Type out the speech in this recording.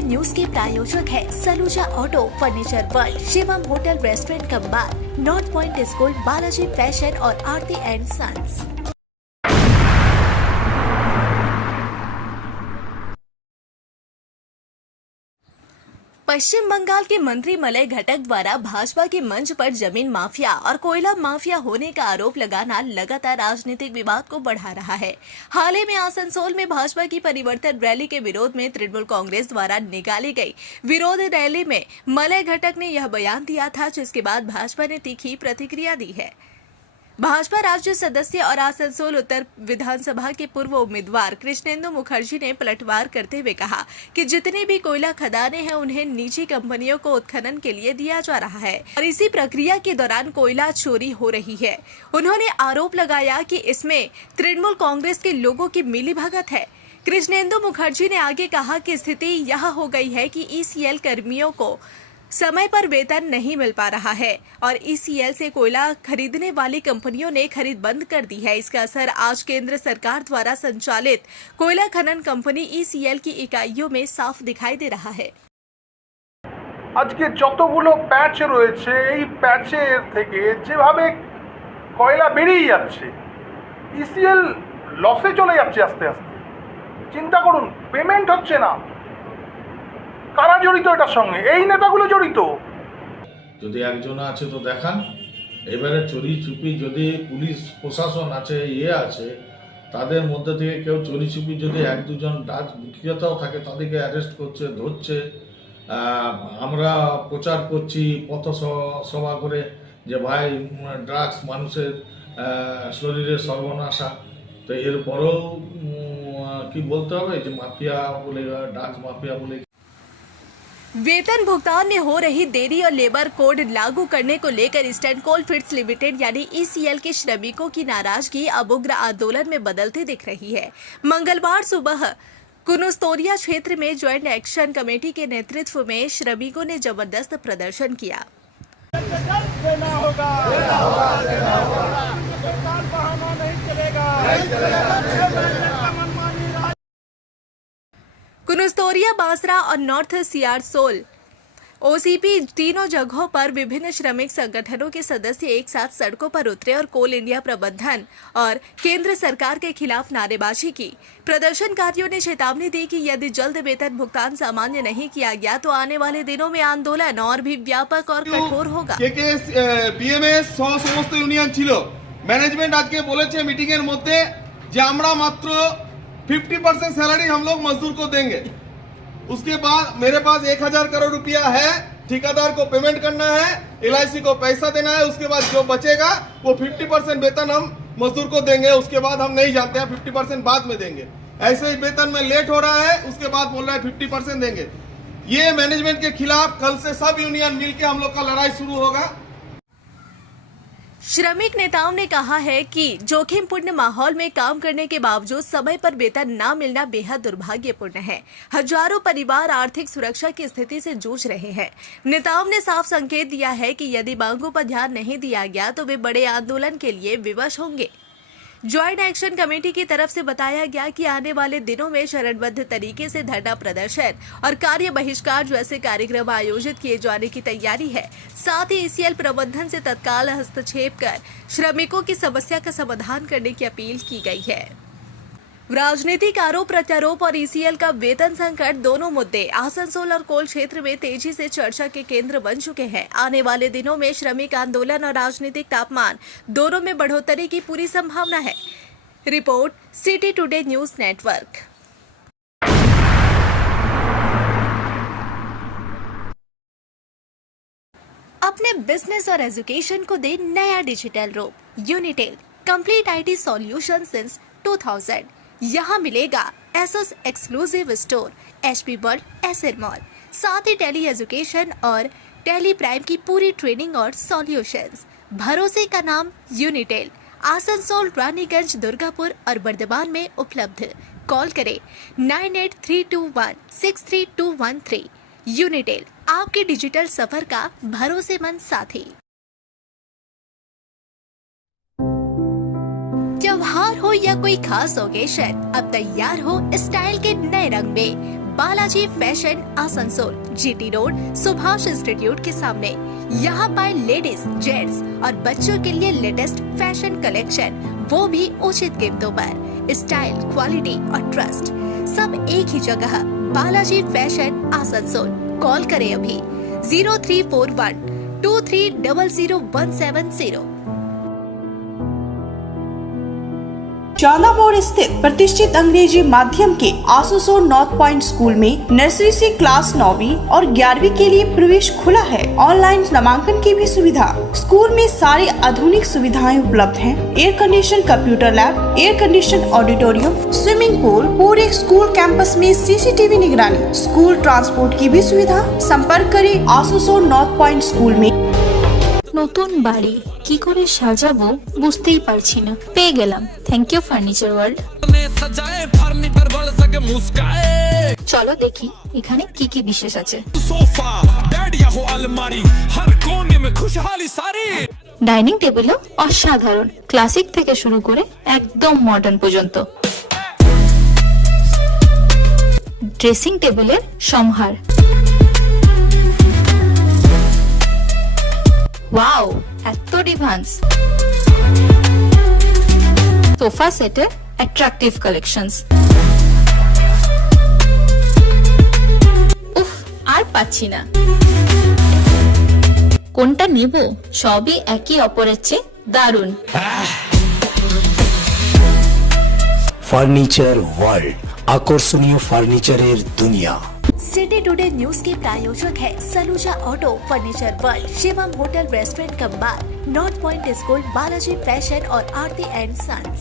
Today news के प्रायोजक है Saluja auto, furniture world, Shivam hotel restaurant cum bar, north point school, Balaji fashion और Aarti and sons. Paschim Bengal के मंत्री मलय घटक द्वारा भाजपा के मंच पर जमीन माफिया और कोयला माफिया होने का आरोप लगाना लगातार राजनीतिक विवाद को बढ़ा रहा है। हाल ही में आसनसोल में भाजपा की परिवर्तन रैली के विरोध में तृणमूल कांग्रेस द्वारा निकाली गई विरोध रैली में मलय घटक ने यह बयान दिया था, जिसके बाद भाजपा ने तीखी प्रतिक्रिया दी है। भाजपा राज्य सदस्य और आसनसोल उत्तर विधानसभा के पूर्व उम्मीदवार कृष्णेंदु मुखर्जी ने पलटवार करते हुए कहा कि जितनी भी कोयला खदानें हैं उन्हें निजी कंपनियों को उत्खनन के लिए दिया जा रहा है और इसी प्रक्रिया के दौरान कोयला चोरी हो रही है। उन्होंने आरोप लगाया कि इसमें तृणमूल कांग्रेस के लोगों की मिलीभगत है। कृष्णेंदु मुखर्जी ने आगे कहा कि स्थिति यह हो गई है कि ईसीएल कर्मियों को समय पर वेतन नहीं मिल पा रहा है और ईसीएल से कोयला खरीदने वाली कंपनियों ने खरीद बंद कर दी है। इसका असर आज केंद्र सरकार द्वारा संचालित कोयला खनन कंपनी ईसीएल की इकाइयों में साफ दिखाई दे रहा है। আজকে যতগুলো প্যাচ রয়েছে এই প্যাচের থেকে যেভাবে কয়লা বেরিয়ে যাচ্ছে, ইসিএল লসে চলে যাচ্ছে আস্তে আস্তে। চিন্তা করুন, পেমেন্ট হচ্ছে না। কারা জড়িত এটার সঙ্গে? এই নেতাগুলো জড়িত। যদি একজন আছে তো দেখান। এবারে চুরি চুপি যদি পুলিশ প্রশাসন আছে, আছে, তাদের মধ্যে থেকে কেউ চুরি চুপি যদি এক দুজন ডাচ বিক্রেতাও থাকে, তাদেরকে অ্যারেস্ট করছে, ধরছে। আমরা প্রচার করছি পথ সভা করে যে ভাই ড্রাগস মানুষের শরীরে সর্বনাশা। তো এরপরেও কি বলতে হবে যে মাফিয়া বলে, ড্রাগস মাফিয়া বলে। वेतन भुगतान में हो रही देरी और लेबर कोड लागू करने को लेकर ईस्टर्न कोलफील्ड्स लिमिटेड यानी ईसीएल के श्रमिकों की नाराजगी अब उग्र आंदोलन में बदलती दिख रही है। मंगलवार सुबह कुनुस्तोरिया क्षेत्र में ज्वाइंट एक्शन कमेटी के नेतृत्व में श्रमिकों ने जबरदस्त प्रदर्शन किया। कुनुस्तोरिया, बांसरा और नॉर्थ सियारसोल ओसीपी तीनों जगहों पर विभिन्न श्रमिक संगठनों के सदस्य एक साथ सड़कों पर उतरे और कोल इंडिया प्रबंधन और केंद्र सरकार के खिलाफ नारेबाजी की। प्रदर्शनकारियों ने चेतावनी दी कि यदि जल्द वेतन भुगतान सामान्य नहीं किया गया तो आने वाले दिनों में आंदोलन और भी व्यापक और कठोर होगा। बीएमएस समस्त यूनियन ছিল, मैनेजमेंट आज के बोले मीटिंग এর মধ্যে যে আমরা মাত্র 50% सैलरी हम लोग मजदूर को देंगे। उसके बाद मेरे पास 1000 करोड़ रुपया है, ठेकेदार को पेमेंट करना है, एलआईसी को पैसा देना है। उसके बाद जो बचेगा वो 50% वेतन हम मजदूर को देंगे। उसके बाद हम नहीं जानते हैं, 50% बाद में देंगे। ऐसे ही वेतन में लेट हो रहा है, उसके बाद बोल रहा है 50% देंगे। ये मैनेजमेंट के खिलाफ कल से सब यूनियन मिलकर हम लोग का लड़ाई शुरू होगा। श्रमिक नेताओं ने कहा है कि जोखिमपूर्ण माहौल में काम करने के बावजूद समय पर वेतन न मिलना बेहद दुर्भाग्यपूर्ण है। हजारों परिवार आर्थिक सुरक्षा की स्थिति से जूझ रहे हैं। नेताओं ने साफ संकेत दिया है कि यदि मांगों पर ध्यान नहीं दिया गया तो वे बड़े आंदोलन के लिए विवश होंगे। ज्वाइंट एक्शन कमेटी की तरफ से बताया गया कि आने वाले दिनों में चरणबद्ध तरीके से धरना प्रदर्शन और कार्य बहिष्कार जैसे कार्यक्रम आयोजित किए जाने की तैयारी है। साथ ही ईसीएल प्रबंधन से तत्काल हस्तक्षेप कर श्रमिकों की समस्या का समाधान करने की अपील की गई है। राजनीतिक आरोप प्रत्यारोप और ईसीएल का वेतन संकट दोनों मुद्दे आसनसोल और कोल क्षेत्र में तेजी से चर्चा के केंद्र बन चुके हैं। आने वाले दिनों में श्रमिक आंदोलन और राजनीतिक तापमान दोनों में बढ़ोतरी की पूरी संभावना है। Report city today news network. अपने बिजनेस और एजुकेशन को दे नया डिजिटल रूप। यूनिटेल कंप्लीट आईटी सॉल्यूशन सिंस 2000। यहाँ मिलेगा Asus exclusive store, HP world, Acer mall, साथ ही टेली एजुकेशन और टेली प्राइम की पूरी ट्रेनिंग और सॉल्यूशंस। भरोसे का नाम यूनिटेल। आसनसोल, रानीगंज, दुर्गापुर और बर्दवान में उपलब्ध। कॉल करें 9832163213। यूनिटेल, आपके डिजिटल सफर का भरोसेमंद साथी। त्योहार हो या कोई खास ओकेशन, अब तैयार हो स्टाइल के नए रंग में। Balaji fashion Asansol, GT road, Subhash institute के सामने। यहाँ पाए लेडीज, जेंट्स और बच्चों के लिए लेटेस्ट फैशन कलेक्शन, वो भी उचित कीमतों पर। स्टाइल, क्वालिटी और ट्रस्ट सब एक ही जगह। बालाजी फैशन आसनसोल। कॉल करें अभी 0341 23000170। चांदा मोड़ स्थित प्रतिष्ठित अंग्रेजी माध्यम के आसनसोल नॉर्थ पॉइंट स्कूल में नर्सरी से क्लास 9वीं और 11वीं के लिए प्रवेश खुला है। ऑनलाइन नामांकन की भी सुविधा। स्कूल में सारी आधुनिक सुविधाएं उपलब्ध हैं। Air condition computer lab, air condition auditorium, swimming pool, पूरे स्कूल कैंपस में सीसीटीवी निगरानी, स्कूल ट्रांसपोर्ट की भी सुविधा। संपर्क करें आसनसोल नॉर्थ पॉइंट स्कूल में। নতুন বাড়ি কি করে সাজাবো বুঝতেই পারছি না। পেয়ে গেলাম, থ্যাংক ইউ ফার্নিচার ওয়ার্ল্ড। চলো দেখি এখানে কি কি বিশেষ আছে। ডাইনিং টেবিলও অসাধারণ, ক্লাসিক থেকে শুরু করে একদম মডার্ন পর্যন্ত। ড্রেসিং টেবিলের সম্ভার, ওয়াও এত ডিভান্স। সোফা সেটের অ্যাট্রাকটিভ কালেকশনস। উফ, আর পাচ্ছি না, কোনটা নেব? সবই একই অপরের চেয়ে দারুণ। ফার্নিচার ওয়ার্ল্ড, আকর্ষণীয় ফার্নিচারের দুনিয়া। सिटी टुडे न्यूज के प्रायोजक है Saluja auto, furniture world, Shivam hotel, restaurant cum bar, north point school, Balaji fashion और आरती एंड सन्स।